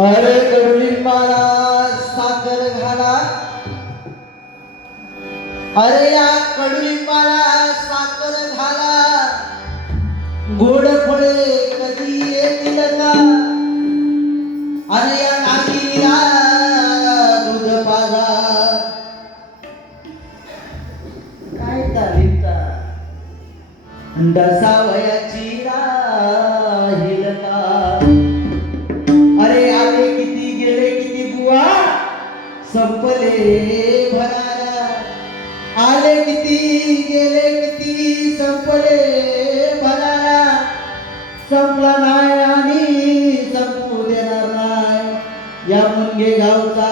अरे कडुलिंबाला साखर घाला, अरे या कडुलिंबाला साखर घाला, गोड फळे कधी येतील का, अरे या नागीला दूध पाजा. काय तारीता दसावयाची राहील का. अरे आले किती गेले किती बुवा संपले भरारा. आले किती गेले किती संपले भरारा. संपला नाही आणि संपू देणार नाही या मुनगे गावचा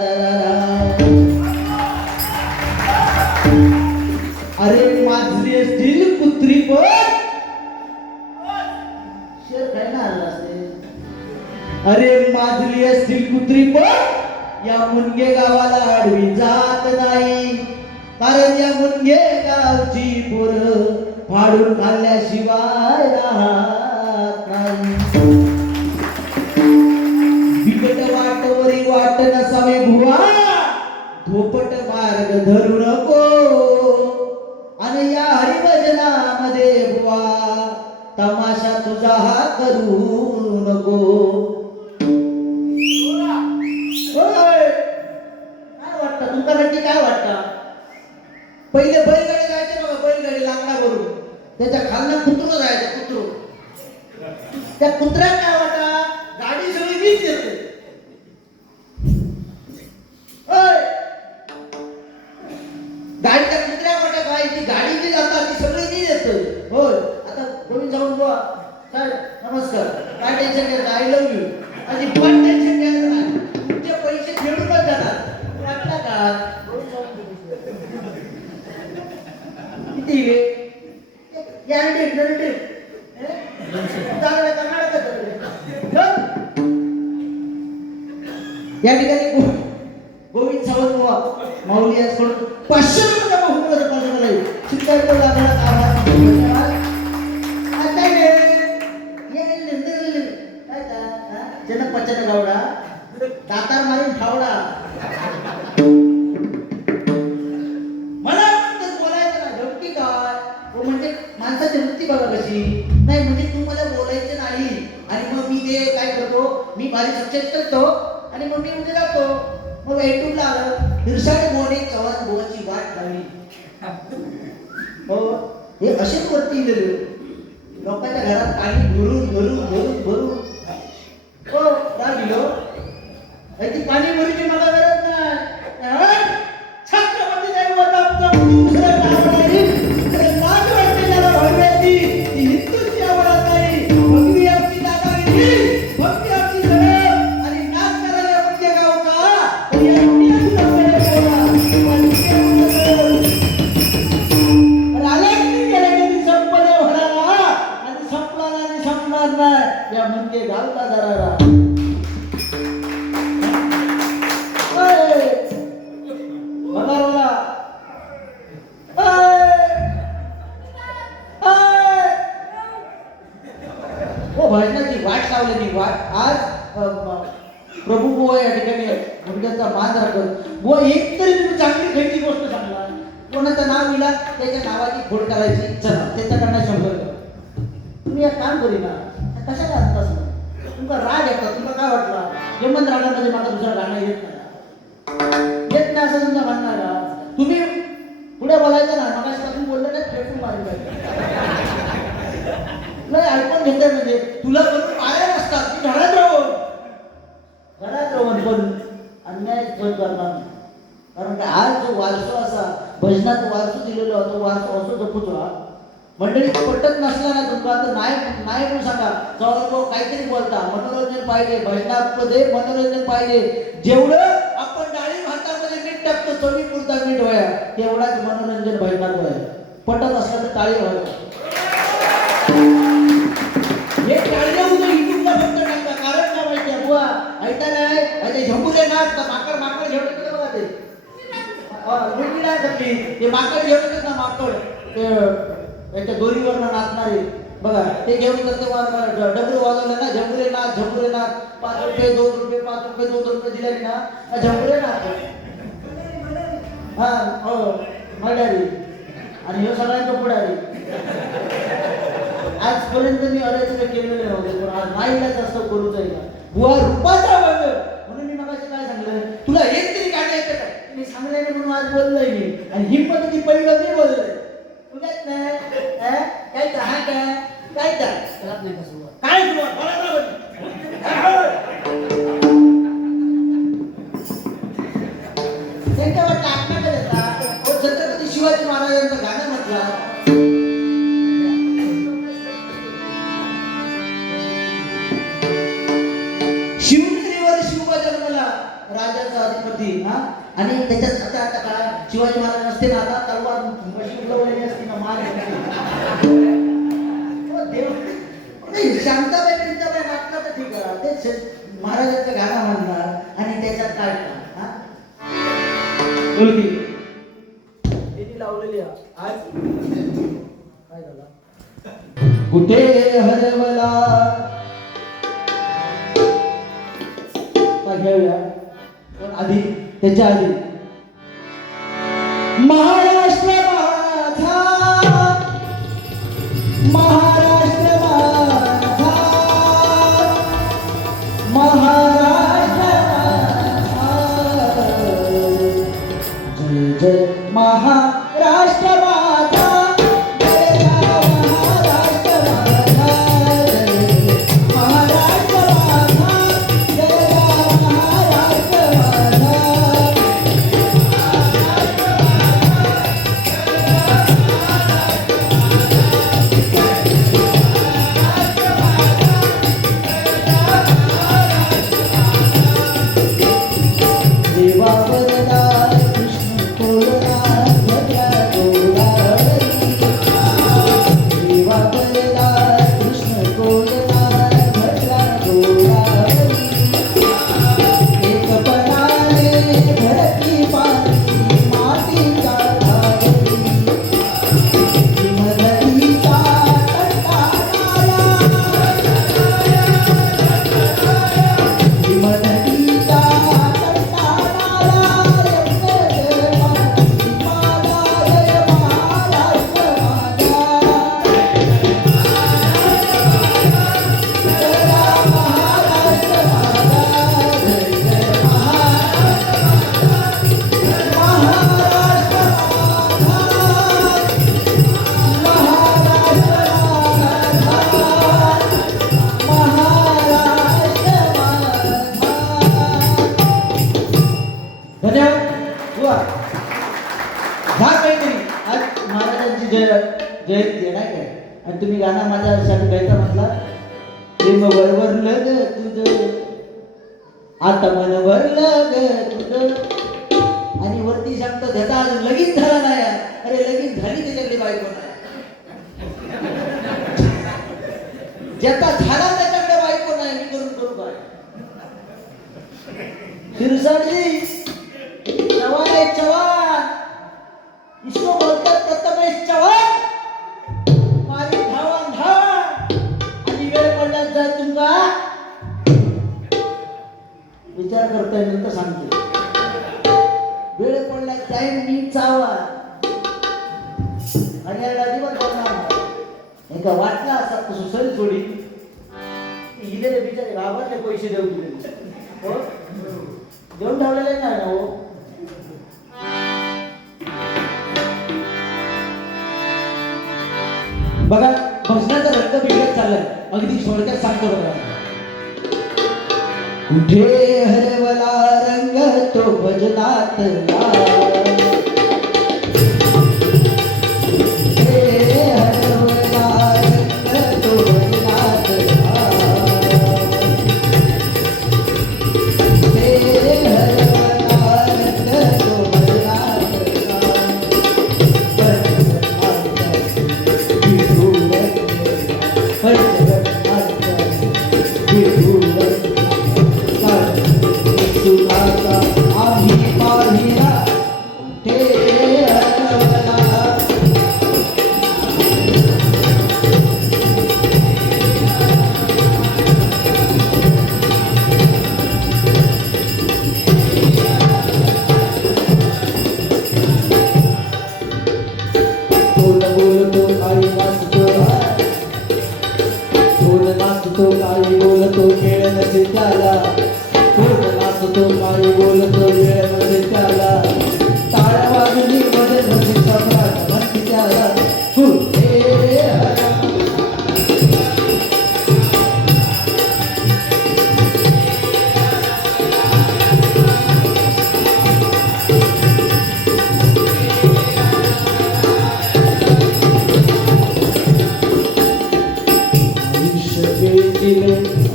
दरारा. अरे माझी असतील कुत्री पण शेर काय ना आला असते. अरे माजली असतील कुत्री पण या मुनगे गावाला आडवी जात नाही, कारण या मुनगे गावची पोर फाडून खाल्ल्याशिवाय राहत नाही. बिकट वाटवरी वाट नसावे भुवा, धोपट मार्ग धरू नको, आणि या हरिभजनामध्ये बुवा तमाशा तुझा हा करू नको. काय वाटतं तुमका नक्की काय वाटतं. पहिले बैलगाडी जायचे बघा, बैलगाडी लाकडावरून त्याच्या खालना कुत्रू जायचं. कुत्रू त्या कुत्र्यात काय वाटा गाडी सगळी मीच येते. गाडी त्या कुत्र्या वाटा काय ती गाडी जी जातात ती सगळी मी येत. होय आता कोणी जाऊन बुवा सर नमस्कार, काय टेन्शन घ्यायचं, आय लव्ह यू अशी पण टेन्शन घ्यायचं नाही. तुमचे पैसे फेडूनच जाणार. वाटला का किती गॅरंटी या ठिकाणी गोविंद सावंत बुवा माऊली यांच्याकडून 500 रुपये जमा होऊन पाहिजे. शिक्षण लागणार आभार. जनक पचन गावडा दातार मारून फावडा. मला बोलायचं ना धमकी काय म्हणजे माणसाची वृत्ती बघा कशी नाही. म्हणजे तू मला बोलायचं नाही आणि मग मी ते काय करतो, मी माझी सक्सेस करतो आणि मग मी उद्या जातो. मग एटूला आलं हिरसाडे मोडे चव्हाण बोवाची वाट लावली. हो हे असेच वरती लोकांच्या घरात पाणी भरून भरून भरून भरून हो राहिलो. ती पाणी भरूची मला गरज नाही. छत्रपती दैवत दुसरं नाव नाही. लाज वाटते त्याला भगव्याची, ती हिंदूची आवडत नाही. भगवी आमची दादागिरी, भक्ती आमची सरळ आणि नाच करायला म्हणजे गावचा. संपले भरारा आणि संपला नाही संपणार नाही या म्हणजे गावचा दरारा. भजनाची वाट लावलेली वाट आज प्रभू बुवा या ठिकाणी मुलग्याचा मान राखत. बुवा एक तरी तुम्ही चांगली घ्यायची गोष्ट सांगला, कोणाचं नाव दिला त्याच्या नावाची खोड करायची, चला त्याच्याकडनं 100. तुम्ही एक काम करी ना कशाला असतास ना तुमचा राग येतात. तुमका काय वाटला हेमंत रागामध्ये मला दुसरं गाणं येत नाही असं तुमचं म्हणणं आहे का. तुम्ही पुढे बोलायचं ना मग तुम्ही बोललं नाही फेकून मारायचं नाही. ऐकून घेते म्हणजे तुला पण पाया नसतात की घरात राहून पण अन्याय सहन करणार. कारण का आज जो वारसो असा भजनाचा वारसो दिलेला तो वारसो असो जपूच हा. मंडळी पटत नसला ना तुमचा तर नाही नाही म्हणून सांगा. चौघ काहीतरी बोलता मनोरंजन पाहिजे, भजनामध्ये मनोरंजन पाहिजे. जेवढं आपण डाळी भातामध्ये मीठ टाकतो चवीपुरता मीठ व्हाया तेवढाच मनोरंजन भजनात व्हाय. पटत असलं तर टाळी व्हायला हे टाळल्या उद्या युट्यूबला फक्त टाकता. कारण काय माहिती आहे बुवा ऐकता नाही अरे झंबुरे नाच माकड माकड घेऊन येते बघा ते मुलगी नाही करते ते माकड घेऊन येतात ना. माकड ते याच्या दोरीवरनं नाचणारे बघा ते घेऊन करते डबरू वाजवलं ना, झंबुरे नाथ 5 रुपये 2 रुपये 5 रुपये 2 रुपये दिले ना झंबुरे नाथ. हा हो मडारी आणि हे सगळ्यांचा पुढारी. आजपर्यंत मी अडचण केलेले नव्हते पण आज नाहीलाच असं करूच आहे का बुवा रूपाचा वर्ग. म्हणून मी मगाशी काय सांगलं तुला एक तरी गाणं येतं काय मी सांगले नाही म्हणून आज बोललोय मी आणि हिंमत ती पहिलं मी बोललोय. तुझ्यात नाही काय हा काय त्याला नाही का सुरुवात काय सुरुवात त्यांच्या वाटलं आपल्याकडे येतात छत्रपती शिवाजी महाराजांचं गाणं म्हटलं. शिवनेरीवर शिवबा जन्मला राजाचा अधिपती हा आणि त्याच्यात आता काळात शिवाजी महाराज नसते ना आता तलवार उडवलेली असते ना मार देव नाही शांताबाई बिंताबाई नाटला तर ठीक आहे ते महाराजाचं गाणं म्हणणार आणि त्याच्यात काय हा त्यांनी लावलेली आज काय झालं कुठे हरवला घेऊया पण आधी त्याच्या आधी महाराष्ट्र माझा महाराष्ट्र माझा महाराष्ट्र माझा जय जय महाराष्ट्र माझा जयंती नाही काय आणि तुम्ही गाणं माझ्यासाठी गायचा म्हटला प्रेम वरवरलं ग तुझं आता मन वरलं ग तुझं आणि वरती सांगतो त्याचा अजून लगीन झाला नाही अरे लगीन झाली त्याच्याकडे बायको नाही ज्याचा झाला त्याच्याकडे बायको नाही मी करून करू काय शिरसाटजी चव्हाण आहे चव्हाण इसको बोलतात प्रथमेश चव्हाण मारी धावण धावण आणि वेळ पडल्यात जाय तुमका विचार करताय नंतर सांगतो वेळ पडल्यात जाईन मी चावा आणि अजिबात करणार एका वाटला असा सुसरी थोडी इले बिचारे बाबाने पैसे देऊ दिले हो देऊन ठेवलेले नाही ना हो बघा भजनाचा रंग बिघडत चाललाय अगदी थोडक्यात सांगतो बघा कुठे हरवला रंग तो भजनातला नाचतो काही बोलतो खेळ नसे त्याला खूप नाचतो काही बोलतो वेळ नसे त्याला टाळ्या वाजली मध्ये नसे सम्राट म्हणते त्याला खूप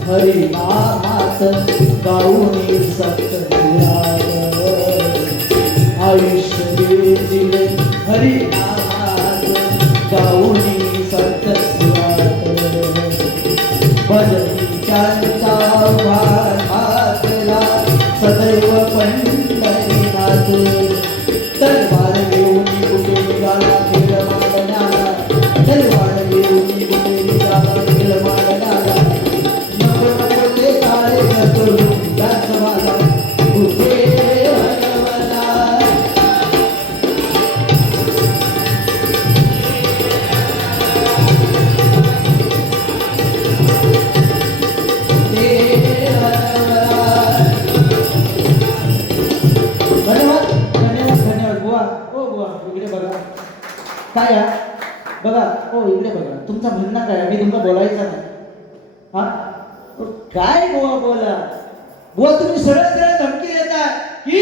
हरिनामात गाऊनी सप्तसुरात आयुष्य दिले हरिनामात गाऊनी सप्तसुरात भजनीच्या भातला सदैव पंढरीनाथ तलवार घेऊन कुठे निघाला खेळ मांडण्याला तलवार घेऊन कुठे निघाला खेळ मांडण्याला काय बघा हो इकडे बघा तुमचा म्हणणं काय मी तुमचा बोलायचं नाही हा काय बुवा बोला बुवा तुम्ही सरळ सरळ धमकी देता की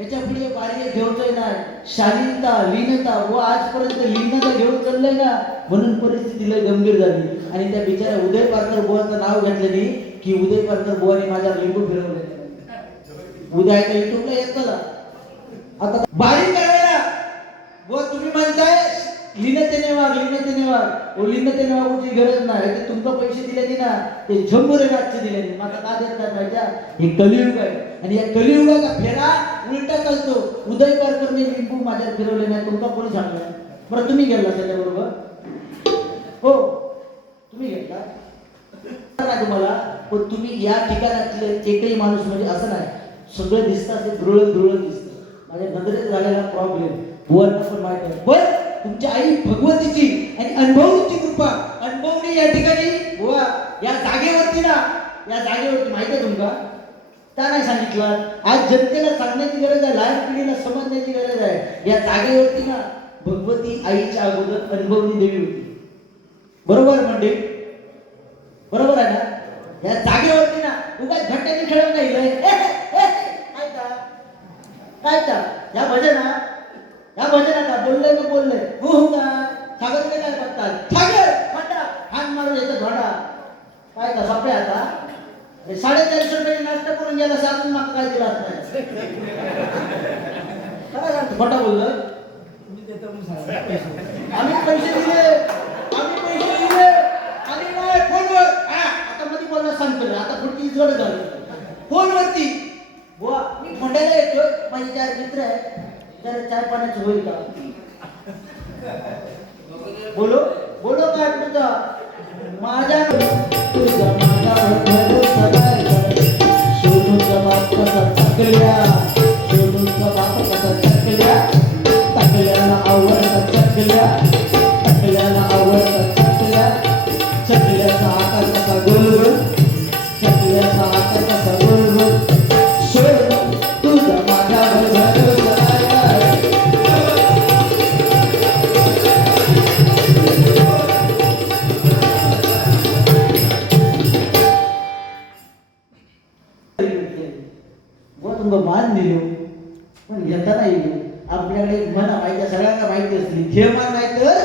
याच्या पुढे बारी घेऊचंय ना शालीनता लीनता बुवा आजपर्यंत लीनता घेऊन चाललंय ना म्हणून परिस्थिती लय गंभीर झाली आणि त्या बिचाऱ्या उदय पारकर बुवाचं नाव घेतलं की उदय पारकर बुवाने माझ्या लिंबू फिरवले उदय आता युट्यूबला येतं आता बारी करायला बुवा तुम्ही म्हणताय लीनतेने वाग लीनतेने वागूची गरज नाही ते तुमका पैसे दिले ना ते झंबुरे राज्य दिले माता का देत नाही माहिती हे कलियुग आहे आणि या कलियुगाचा फेरा उलटा चालतो उदय पारकरने लिंबू माझ्यावर फिरवले नाही तुमका कोणी सांगलं बरं तुम्ही गेला त्याच्याबरोबर हो तुम्ही घेतला नाही तुम्हाला पण तुम्ही या ठिकाणातले एकही माणूस म्हणजे असं नाही सगळं दिसतं असे धुळत दिसतं माझ्या नजरेत झालेला प्रॉब्लेम बुवांना पण माहिती आहे पण तुमच्या आई भगवतीची आणि अनुभवची कृपा अनुभवनी या ठिकाणी बुवा या जागेवरती माहिती आहे तुमका का नाही सांगितलं आज जनतेला सांगण्याची गरज आहे लहान पिढीला समजण्याची गरज आहे या जागेवरती ना भगवती आईच्या अगोदर अनुभवनी देवी होती बरोबर म्हणजे बरोबर आहे ना या जागेवरती ना उगाच घट्ट्याने खेळत नाही काय या भजनात बोलले हो का सागरने काय बघतात सागर खंडा हान मारून येतं धोडा काय का सपे आता 450 रुपये नाश्ता करून गेला साधून माग काय दिला नाही काय सांगतो खोटा बोललोय आम्ही पैसे दिले आणि नाही फोनवर आता मध्ये बोलणं सांगतो आता पुढची जोड झाली फोनवरती बुवा मी फोंड्याला येतोय माझे 4 मित्र आहे जरा चाय पाण्याचं होईल का बोलो काय तुझा माझ्या तुझा माझा शोधूचा बाप कसा चकल्या शोधूचा बाप कसा चकल्या चकल्याला आवडता चकल्या चकल्याचा आकार कसा गोल चकल्याचा आकार कसा गोल शोध तुझा माझा मान दिलो पण घेता नाही आपल्याकडे मन माहिती सगळ्यांना माहिती असली हे मान नाही तर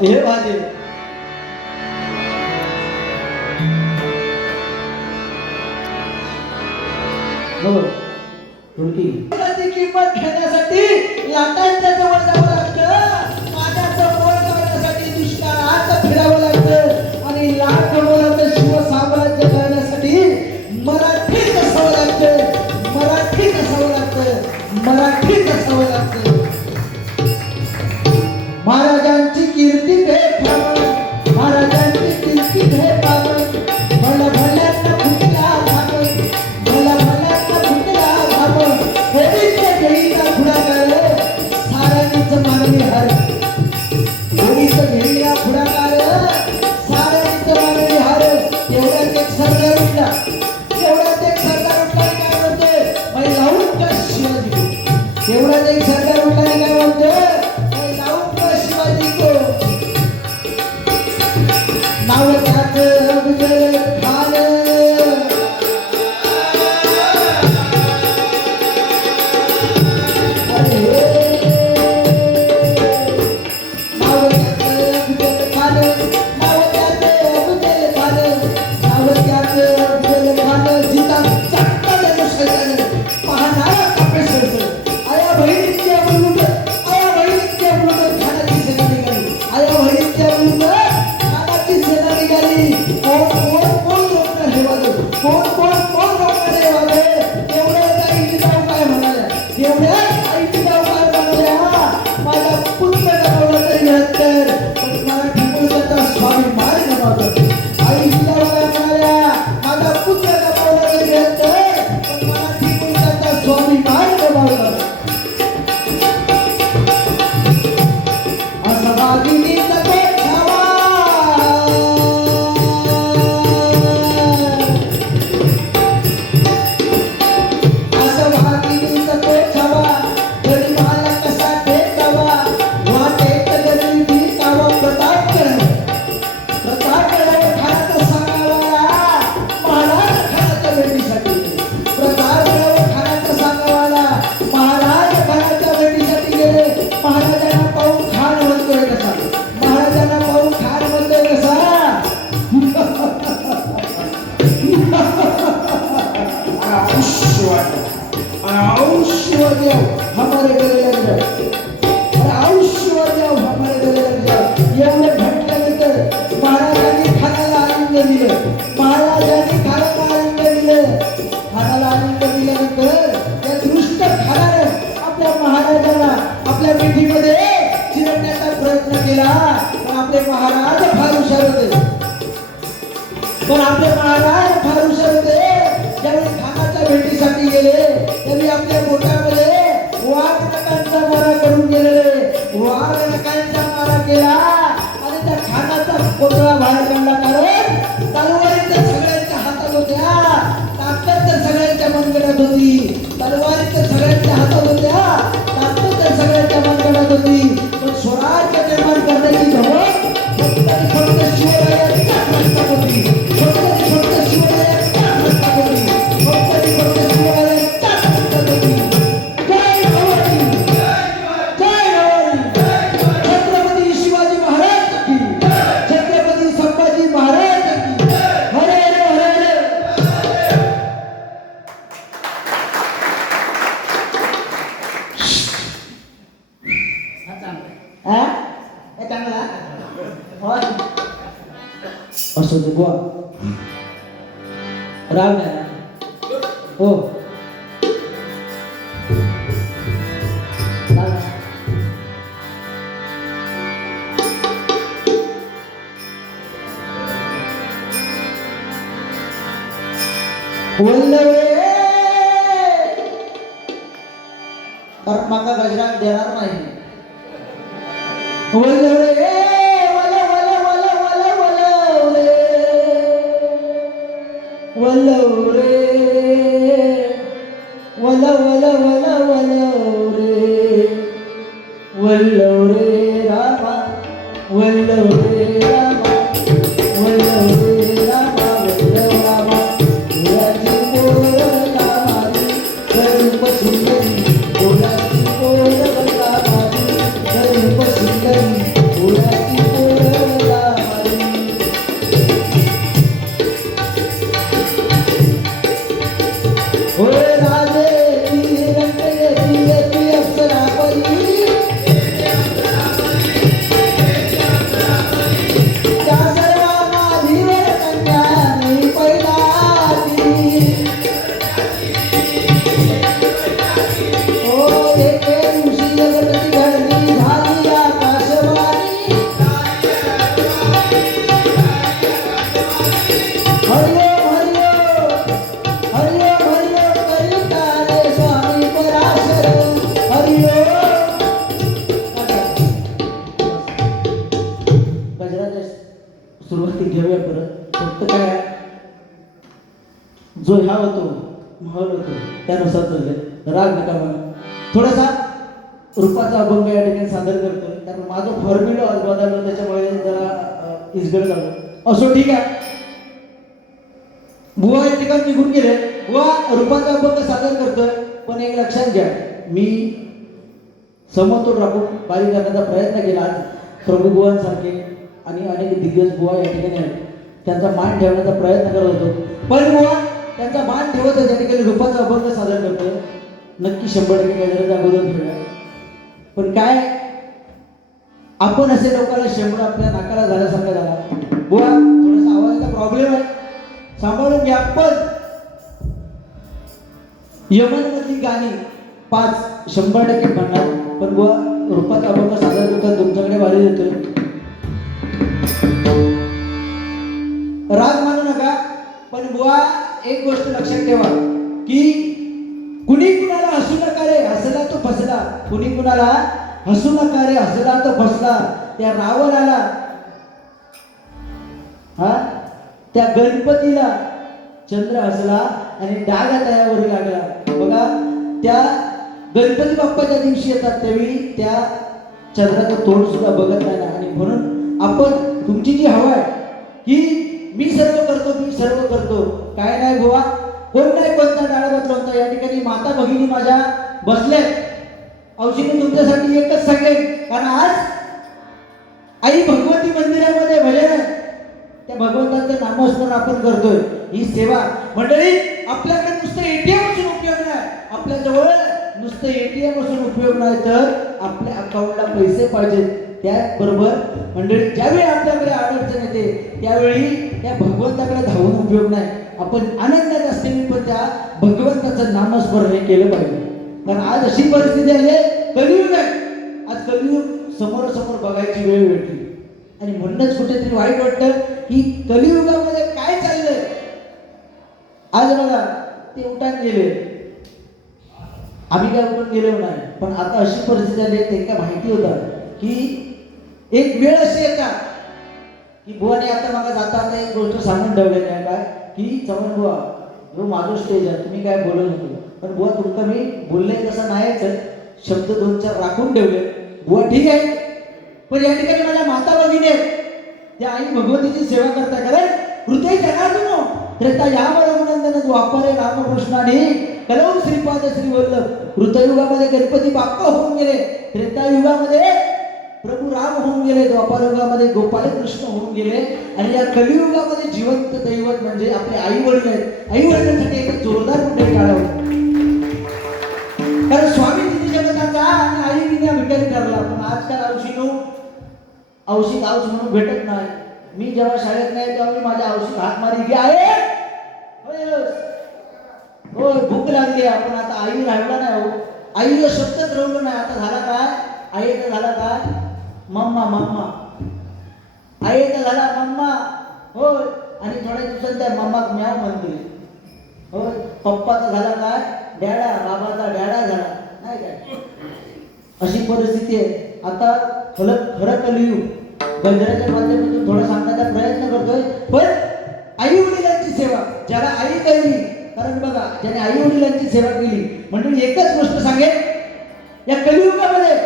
हे वाजे हो थोडी किंमत घेण्यासाठी लाटांच्या जवळ जावं लागतं माझ्या जवळ करण्यासाठी दुष्काळात फिरावं लागतं आणि लाट बोलाचं शिव साम्राज्य करण्यासाठी मराठीत असावं लागतं महाराजांची कीर्ती भेटावं महाराजांची कीर्ती भेटावं मला भल्यातनं फुटला धावं हे विद्या घेईचा खुडा कर साऱ्यांनी नाव त्याचं अफजल खान हमारे गले लग जाए औश्वर्य हमारे गले लग जाए एवढे म्हटल्यानंतर महाराजांनी खानाला आनंद दिलं महाराजांनी खानाला आनंद दिलं खानाला आनंद दिल्यानंतर त्या दृष्ट खानाने आपल्या महाराजांना आपल्या मिठीमध्ये चिरडण्याचा प्रयत्न केला पण आपले महाराज फार हुशार होते ज्यावेळी खानाच्या भेटीसाठी गेले त्यांनी आपल्या पोटामध्ये वाघ नखांचा मारा करून गेले वाघ नखांचा मारा केला आणि त्या खानाचा कोथळा बाहेर काढला कारण तलवारी तर सगळ्यांच्या हातात होत्या ताकद तर सगळ्यांच्या मनगटात होती तलवारी तर सगळ्यांच्या हातात होत्या ताकद तर सगळ्यांच्या मनगटात होती पण स्वराज्य निर्माण करण्याची धमक फक्त शिवरायांच्या हातात होती फक्त शिवरायांच्या हातात होती असं बुवा राग नाही हो कारण मागा गजरा देणार नाही वल्लव रे रामा वल्लव रे रामा वल्लव रे रामा वल्लव रामा बोलाची बोलला माझी गरुप सुंदरी बोलाची बोलला माझी गरुप सुंदरी बोलाची बोलला माझी ओ राजे ती रंगले ती अप्सरा परी सुरुवाती घेऊया परत फक्त काय जो ह्या होतो माहोल होतो त्यानुसार चालले राग नका म्हणा थोडासा रूपाचा अभंग या ठिकाणी सादर करतोय कारण माझं फॉर्म्युला आज बदललं त्याच्यामुळे जरा इसगड झालं असो ठीक आहे. बुवा या ठिकाणी निघून गेले. बुवा रूपाचा अभंग सादर करतोय, पण एक लक्षात घ्या, मी समतोल राखून बारी करण्याचा प्रयत्न केला. आज प्रभू बुवांसारखे आणि अनेक दिग्गज बुवा या ठिकाणी आहेत, त्यांचा मान ठेवण्याचा प्रयत्न करत होतो, पण बुवा त्यांचा मान ठेवत त्या ठिकाणी रूपाचा अभंग सादर करतोय. नक्की 100% गजराचा अगोदर ठेवला. पण काय आपण असे लोकांना शेंबडा आपल्या नाकाला झाल्यासारखा झाला. बुवा थोडासा आवाजाचा प्रॉब्लेम आहे, सांभाळून घ्या. पण यमन मधली गाणी 5 100% म्हणणार, पण बुवा रूपाचा अभंग सादर करतात, तुमच्याकडे वारी देतोय. राग मानू नका, पण बुवा एक गोष्ट लक्षात ठेवा की कुणी कुणाला हसू नका रे हसला तो फसला, कुणी कुणाला हसू नका रे हसला तो फसला. त्या रावणाला, हा त्या गणपतीला चंद्र हसला आणि डाग त्यावर लागला. बघा त्या गणपती बाप्पाच्या दिवशी येतात त्यावेळी त्या चंद्राचं तोंड सुद्धा बघत नाही. आणि म्हणून आपण तुमची जी हवा आहे की मी सर्व करतो, मी सर्व करतो, काय नाही बुवा, कोण नाही कोणता डाळा बसला होता. या ठिकाणी माता भगिनी माझ्या बसले. औषधी तुमच्यासाठी एकच सांगेन, कारण आज आई भगवती मंदिरामध्ये भजन आहे, त्या भगवंताचं नामस्मरण आपण करतोय. ही सेवा मंडळी, आपल्याकडे नुसतं एटीएम असून उपयोग नाही, आपल्या जवळ नुसतं एटीएम असून उपयोग नाही, तर आपल्या अकाउंटला पैसे पाहिजेत. त्याचबरोबर मंडळी, ज्यावेळी आपल्याकडे अडचण येते त्यावेळी त्या भगवंताकडे धावून उपयोग नाही. आपण आनंदात असलेली पण त्या भगवंताचं नामस्मरण हे केलं पाहिजे. कारण आज अशी परिस्थिती आहे, कलियुग आहे, आज कलियुग समोरासमोर बघायची वेळ भेटली. आणि म्हणूनच कुठेतरी वाईट वाटतं की कलियुगामध्ये काय चाललंय. आज बघा ते उठान गेले, आम्ही काय उठून गेलो नाही, पण आता अशी परिस्थिती आली, त्यांना माहिती होतं की एक वेळ अशी येता की बुवाने आता मला जाता आता एक गोष्ट सांगून ठेवलेली आहे काय की चव्हाण बुवा, जो माझं स्टेज आहे, तुम्ही काय बोलू नको, पण बुवा तुमका मी बोलले तसं नाहीच, शब्द 2-4 राखून ठेवले. बुवा ठीक आहे, पण या ठिकाणी माझ्या माता भगिनी त्या आई भगवतीची सेवा करता. कारण हृदय जनार्दनो त्रेता यावर अभिनंदन द्वापारे रामकृष्णाने कलौ श्रीपाद श्रीवल्लभ. कृतयुगामध्ये गणपती बाप्पा होऊन गेले, त्रेतायुगामध्ये प्रभू राम होऊन गेले, द्वापार युगामध्ये गोपाल कृष्ण होऊन गेले, आणि या कलियुगामध्ये जिवंत दैवत म्हणजे आपले आई वडील आहेत. आई वडिलांसाठी एक जोरदार मंडळी टाळावं. कारण स्वामी तिथे जगताचा आणि आई विना भिकारी ठरला. पण आजकाल औषध औष म्हणून भेटत नाही. मी जेव्हा शाळेत नाही तेव्हा मी माझ्या औषध हात मारी घे आहे, होय भूक लागली. आपण आता आई राहिला नाही, हो आईला शब्दच राहिलो नाही. आता झाला काय आईचा, झाला काय मम्मा मम्मा, आईचा झाला मम्मा, होय, आणि थोड्या दिवसांनी त्या मम्मा म्याव म्हणते, होय. पप्पाचा झाला काय डॅडा, बाबाचा डॅडा झाला नाही काय. अशी परिस्थिती आहे आता. खरं कलियुग गजराच्या माध्यमातून थोडा सांगण्याचा प्रयत्न करतोय. पण आई वडिलांची सेवा ज्याला आई केली, कारण बघा ज्याने आई वडिलांची सेवा केली म्हणजे एकच गोष्ट सांगेल, या कलियुगामध्ये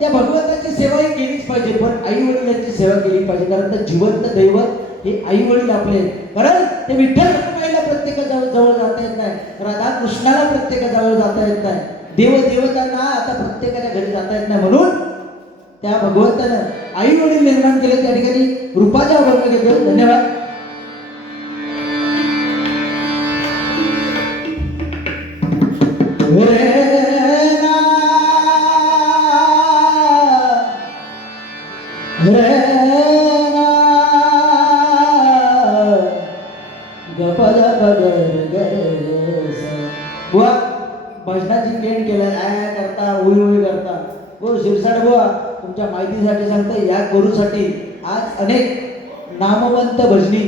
त्या भगवंताची सेवा ही केलीच पाहिजे, पण आई वडिलांची सेवा केली पाहिजे. कारण ते जिवंत दैवत हे आई वडील आपले. कारण ते विठ्ठल रखुमाईला प्रत्येका जवळ जाता येत नाही, राधा कृष्णाला प्रत्येका जवळ जाता येत नाही, देवदेवतांना आता प्रत्येकाच्या घरी जाता येत नाही. म्हणून त्या भगवंतानं आई वडील निर्माण केले. त्या ठिकाणी रूपाचा अभंग घेतो. धन्यवाद. बुवा भजनाची ट्रेंड केलं करता, उई उई करता. हो शिरसाट बुवा, तुमच्या माहितीसाठी सांगतो, या गुरुसाठी आज अनेक नामवंत भजनी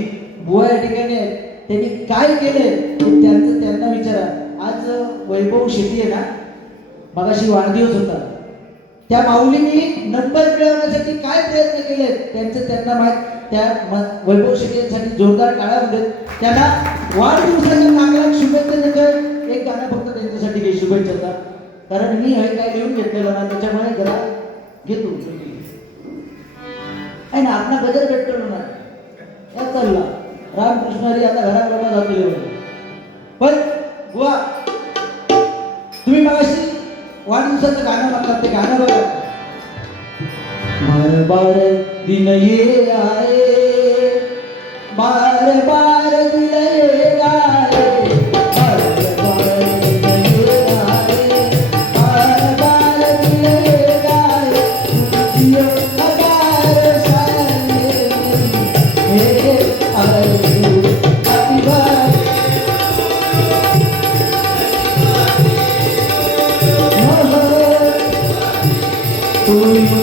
बुवा या ठिकाणी आहेत. त्यांनी काय केले त्यांचं त्यांना विचारा. आज वैभव शेट्टी आहे ना, मगाशी वाढदिवस होता, त्या माऊलींनी नंबर मिळवण्यासाठी काय प्रयत्न केले त्यांचं त्यांना माहीत. त्या वैभव शेट्टीसाठी जोरदार टाळ्या होते. त्यांना वाढदिवसाच्या लाख शुभेच्छा देतोय. एक गाणं फक्त त्यांच्यासाठी काही शुभेच्छा, कारण मी हे काय लिहून घेतलेलं ना, त्याच्यामुळे जरा घेतो. आहे ना, आपला गजर भेटतो ना, चालला रामकृष्णारी आता घराकडे जातोय पण बुवा तुम्ही मगाशी वाढदिवसाचं गाणं म्हणतात ते गाणं बघा बार बार दिन ये आए बार बार दिन ये आए बार बार दिन ये आए बार बार दिन ये आए जियो हजार साल हे आए हैप्पी बर्थडे to you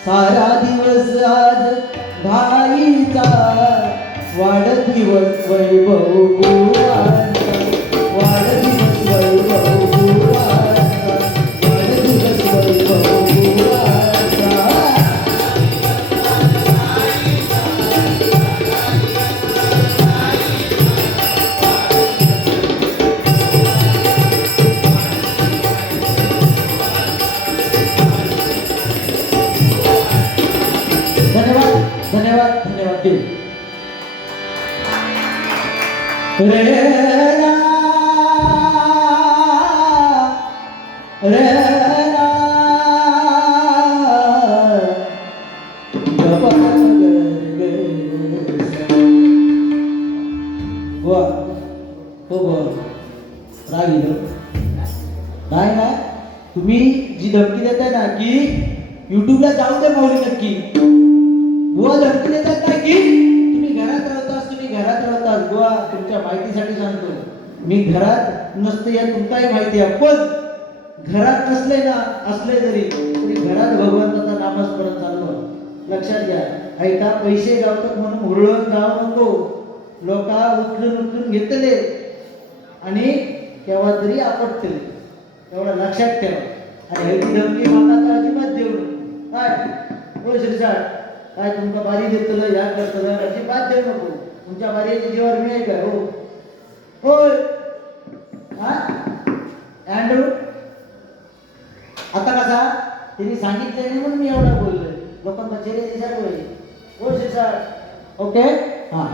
सारा दिवस आज घाईचा वाढदिवस वैभव गुरुवांचा वाढदिवस वैभव गुरुवांचा वाढदिवस वैभव गुरुवांचा धन्यवाद धन्यवाद देव रे रा रे रा बुवा हो बुवा राग येतो नाही ना तुम्ही जी धमकी देताय ना की युट्यूबला जाऊ दे माऊली नक्की बुवा धमकी देतात ना की तुम्ही घरात राहतास बुवा तुमच्या माहितीसाठी सांगतो मी घरात नसते या तुमचाही माहिती आहे पण घरात नसले ना असले तरी घरात भगवंताचा नामस्मरण चालू लक्षात घ्या ऐका पैसे गावतात म्हणून हुरळून जाऊ नको लोका उचलून घेतले आणि केव्हा तरी आपटले एवढं लक्षात ठेवा आणि ह्याची धमकी माता अजिबात देऊ नये काय हो श्रीसार काय तुमका बारी देतलं या करतलं अजिबात देऊ नको तुमच्या बारीच्या जीवावर मी आहे काय हो होय हा अँड्रू आता कसा तिने सांगितलं नाही म्हणून मी एवढा बोललोय लोकांना चेहरे दिसायला पाहिजे हो श्रीसार ओके हा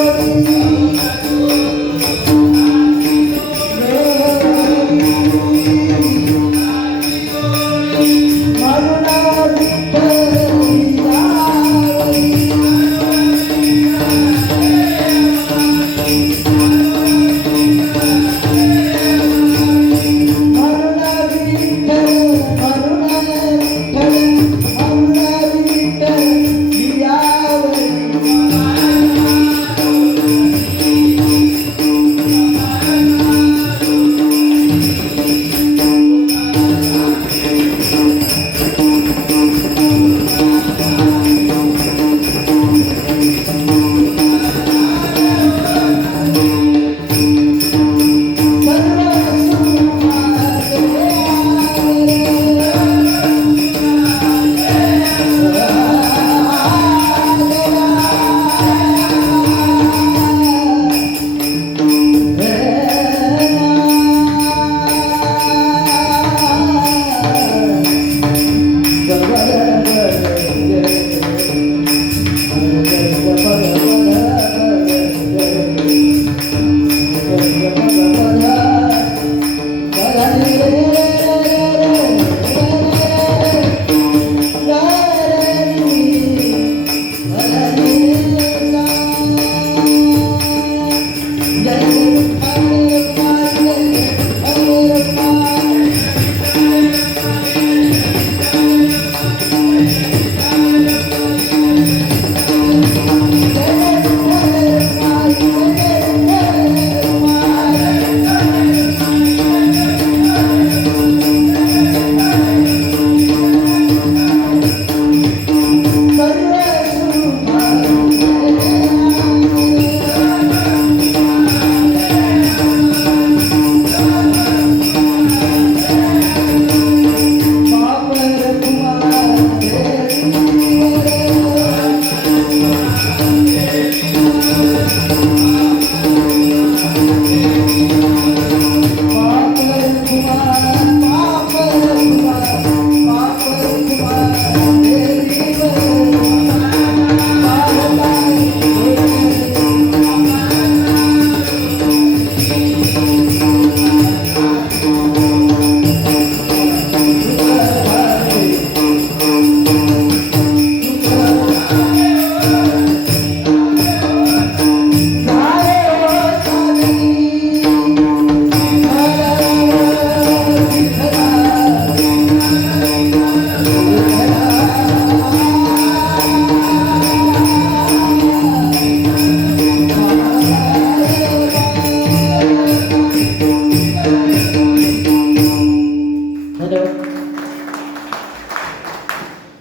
Thank you.